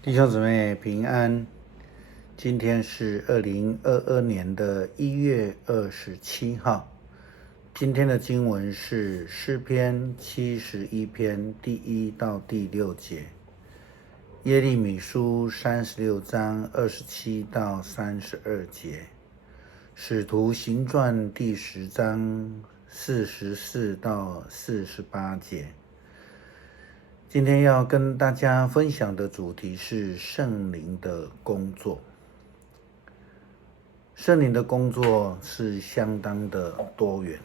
弟兄姊妹平安，今天是2022年的1月27号。今天的经文是诗篇71篇第1到第6节，耶利米书36章27到32节，使徒行传第10章44到48节。今天要跟大家分享的主题是圣灵的工作。圣灵的工作是相当的多元，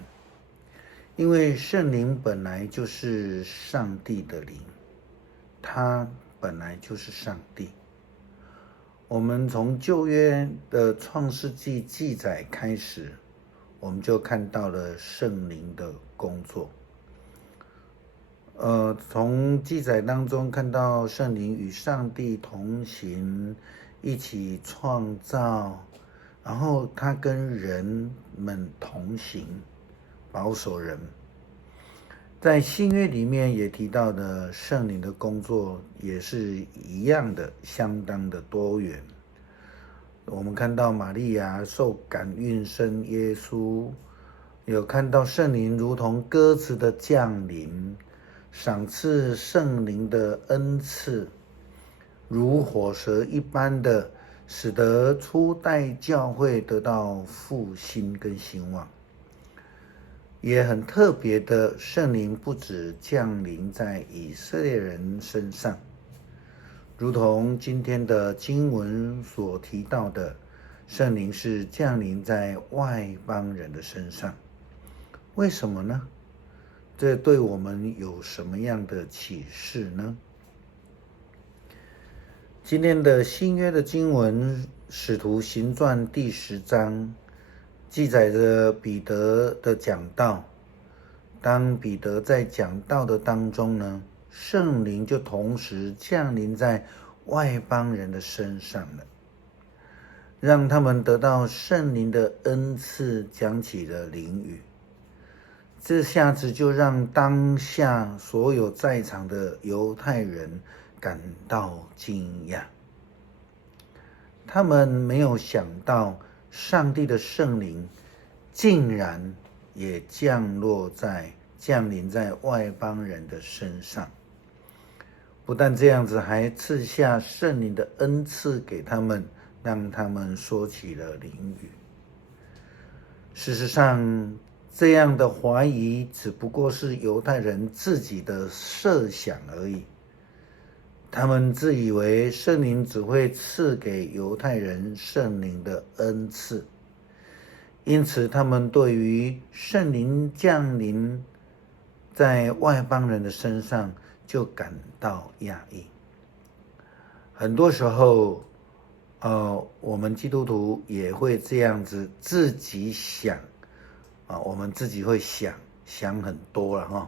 因为圣灵本来就是上帝的灵，他本来就是上帝。我们从旧约的创世纪记载开始，我们就看到了圣灵的工作。从记载当中看到圣灵与上帝同行，一起创造，然后他跟人们同行，保守人。在新约里面也提到的圣灵的工作也是一样的，相当的多元。我们看到玛利亚受感孕生耶稣，有看到圣灵如同鸽子的降临，赏赐圣灵的恩赐，如火蛇一般的，使得初代教会得到复兴跟兴旺。也很特别的，圣灵不只降临在以色列人身上，如同今天的经文所提到的，圣灵是降临在外邦人的身上。为什么呢？这对我们有什么样的启示呢？今天的新约的经文《使徒行传》第10章记载着彼得的讲道。当彼得在讲道的当中呢，圣灵就同时降临在外邦人的身上了，让他们得到圣灵的恩赐，讲起了灵语。这下子就让当下所有在场的犹太人感到惊讶。他们没有想到上帝的圣灵竟然也降临在外邦人的身上。不但这样子，还赐下圣灵的恩赐给他们，让他们说起了灵语。事实上，这样的怀疑只不过是犹太人自己的设想而已。他们自以为圣灵只会赐给犹太人圣灵的恩赐，因此他们对于圣灵降临在外邦人的身上就感到讶异。很多时候我们基督徒也会这样子自己想我们自己会想很多了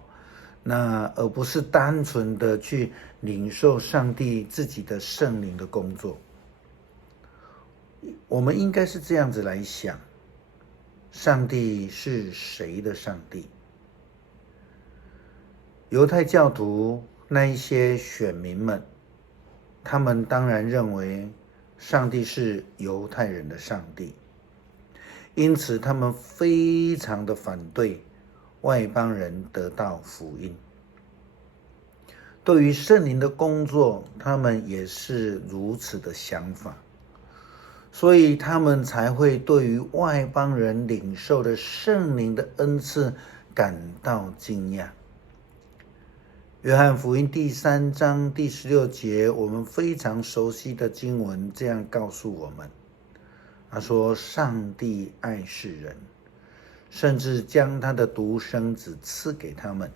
那而不是单纯的去领受上帝自己的圣灵的工作。我们应该是这样子来想，上帝是谁的上帝？犹太教徒那一些选民们，他们当然认为上帝是犹太人的上帝，因此他们非常的反对外邦人得到福音。对于圣灵的工作，他们也是如此的想法，所以他们才会对于外邦人领受的圣灵的恩赐感到惊讶。约翰福音第3章第16节，我们非常熟悉的经文这样告诉我们，他说，上帝爱世人，甚至将他的独生子赐给他们，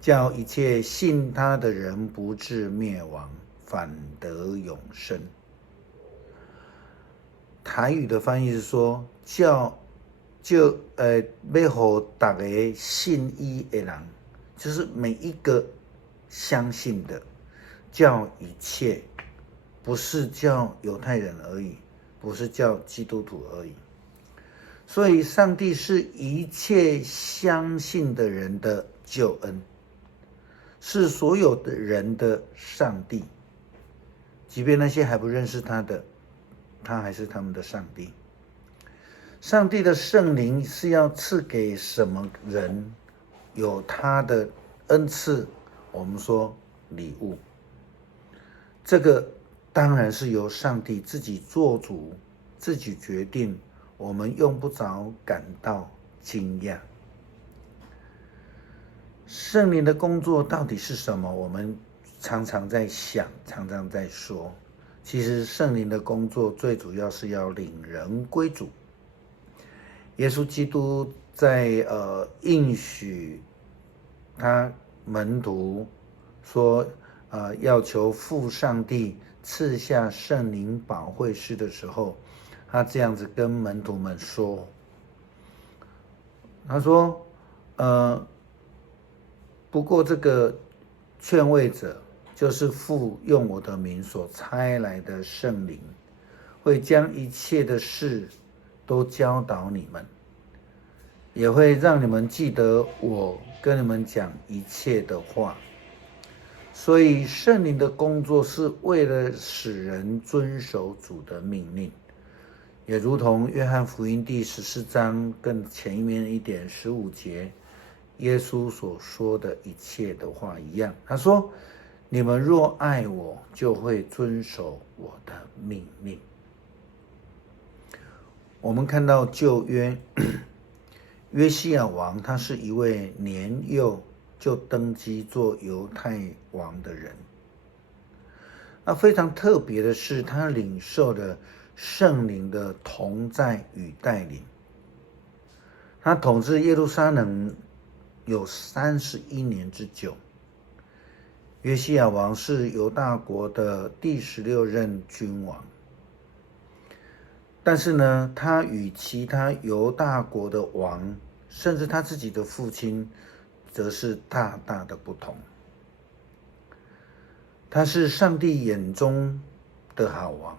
叫一切信他的人不至灭亡，反得永生。台语的翻译是说，要给大家信他的人，就是每一个相信的，叫一切，不是叫犹太人而已，不是叫基督徒而已。所以上帝是一切相信的人的救恩，是所有的人的上帝。即便那些还不认识他的，他还是他们的上帝。上帝的圣灵是要赐给什么人？有他的恩赐，我们说礼物。这个当然是由上帝自己做主，自己决定，我们用不着感到惊讶。圣灵的工作到底是什么？我们常常在想，常常在说。其实圣灵的工作最主要是要领人归主。耶稣基督在应许他门徒说，要求父上帝赐下圣灵保惠师的时候，他这样子跟门徒们说，他说，不过这个劝慰者，就是父用我的名所差来的圣灵，会将一切的事都教导你们，也会让你们记得我跟你们讲一切的话。所以圣灵的工作是为了使人遵守主的命令，也如同约翰福音第14章更前面一点15节耶稣所说的一切的话一样。他说，你们若爱我，就会遵守我的命令。我们看到旧约约西亚王，他是一位年幼就登基做犹太王的人。那非常特别的是，他领受了圣灵的同在与带领。他统治耶路撒冷有31年之久。约西亚王是犹大国的第16任君王，但是呢，他与其他犹大国的王，甚至他自己的父亲，则是大大的不同。他是上帝眼中的好王，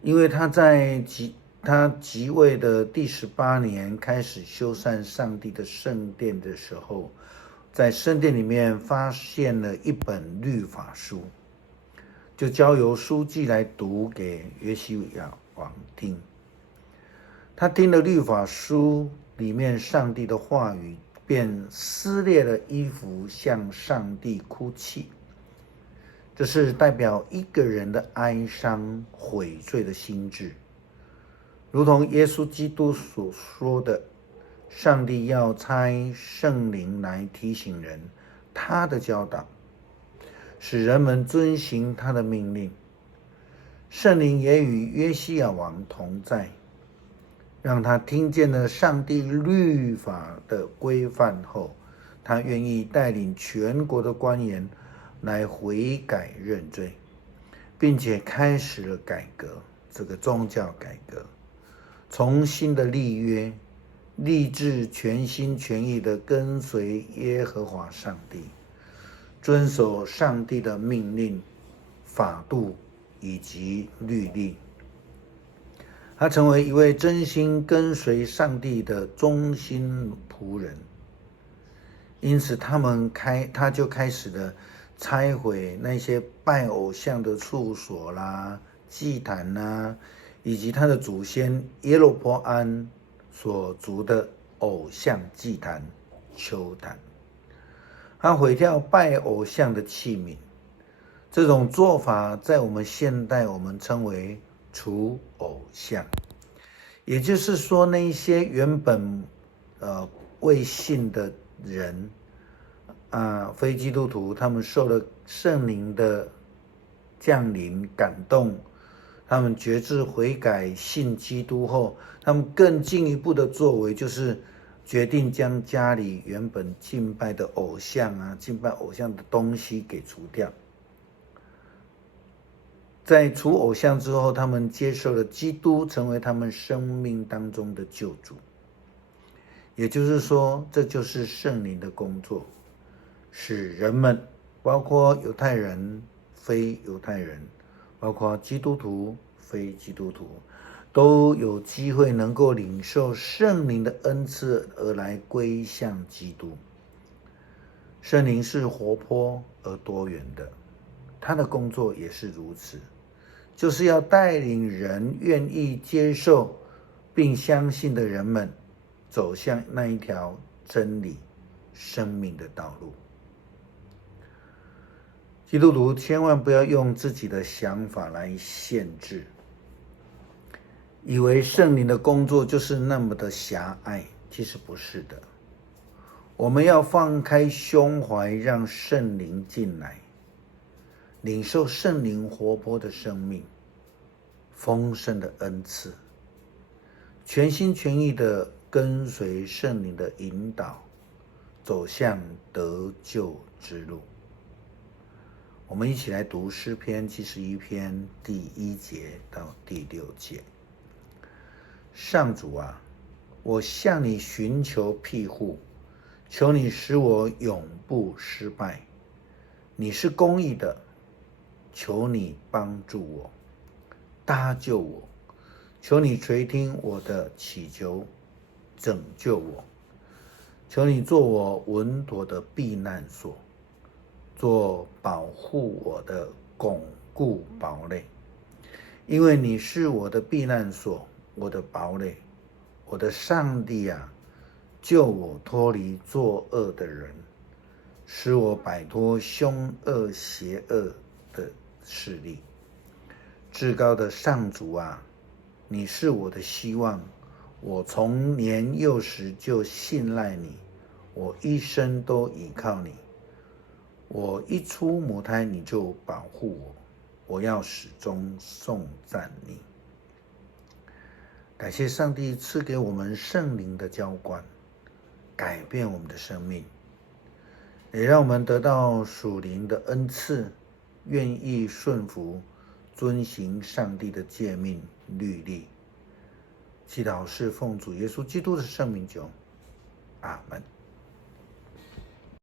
因为他在他即位的第18年开始修缮上帝的圣殿的时候，在圣殿里面发现了一本律法书，就交由书记来读给约西亚王听。他听了律法书里面上帝的话语，便撕裂了衣服，向上帝哭泣。这是代表一个人的哀伤、悔罪的心志，如同耶稣基督所说的，上帝要差圣灵来提醒人他的教导，使人们遵行他的命令。圣灵也与约西亚王同在，让他听见了上帝律法的规范后，他愿意带领全国的官员来悔改认罪，并且开始了改革，这个宗教改革，重新的立约，立志全心全意的跟随耶和华上帝，遵守上帝的命令、法度以及律例。他成为一位真心跟随上帝的忠心仆人，因此他就开始了拆毁那些拜偶像的处所啦、祭坛啦，以及他的祖先耶罗波安所筑的偶像祭坛、丘坛。他毁掉拜偶像的器皿，这种做法在我们现代我们称为除偶像，也就是说，那一些原本未信的人非基督徒，他们受了圣灵的降临感动，他们决志悔改信基督后，他们更进一步的作为就是决定将家里原本敬拜的偶像敬拜偶像的东西给除掉。在除偶像之后，他们接受了基督，成为他们生命当中的救主。也就是说，这就是圣灵的工作，使人们，包括犹太人、非犹太人，包括基督徒、非基督徒，都有机会能够领受圣灵的恩赐，而来归向基督。圣灵是活泼而多元的，他的工作也是如此，就是要带领人愿意接受并相信的人们走向那一条真理、生命的道路。基督徒千万不要用自己的想法来限制，以为圣灵的工作就是那么的狭隘，其实不是的。我们要放开胸怀，让圣灵进来，领受圣灵活泼的生命、丰盛的恩赐，全心全意的跟随圣灵的引导，走向得救之路。我们一起来读诗篇71篇第1节到第6节。上主啊，我向你寻求庇护，求你使我永不失败。你是公义的，求你帮助我，搭救我，求你垂听我的祈求，拯救我。求你做我稳妥的避难所，做保护我的巩固堡垒。因为你是我的避难所，我的堡垒，我的上帝啊，救我脱离作恶的人，使我摆脱凶恶邪恶的势力。至高的上主啊，你是我的希望，我从年幼时就信赖你，我一生都倚靠你。我一出母胎，你就保护我，我要始终颂赞你。感谢上帝赐给我们圣灵的浇灌，改变我们的生命，也让我们得到属灵的恩赐，愿意顺服、遵行上帝的诫命律例。祈祷是奉主耶稣基督的圣名求，阿们。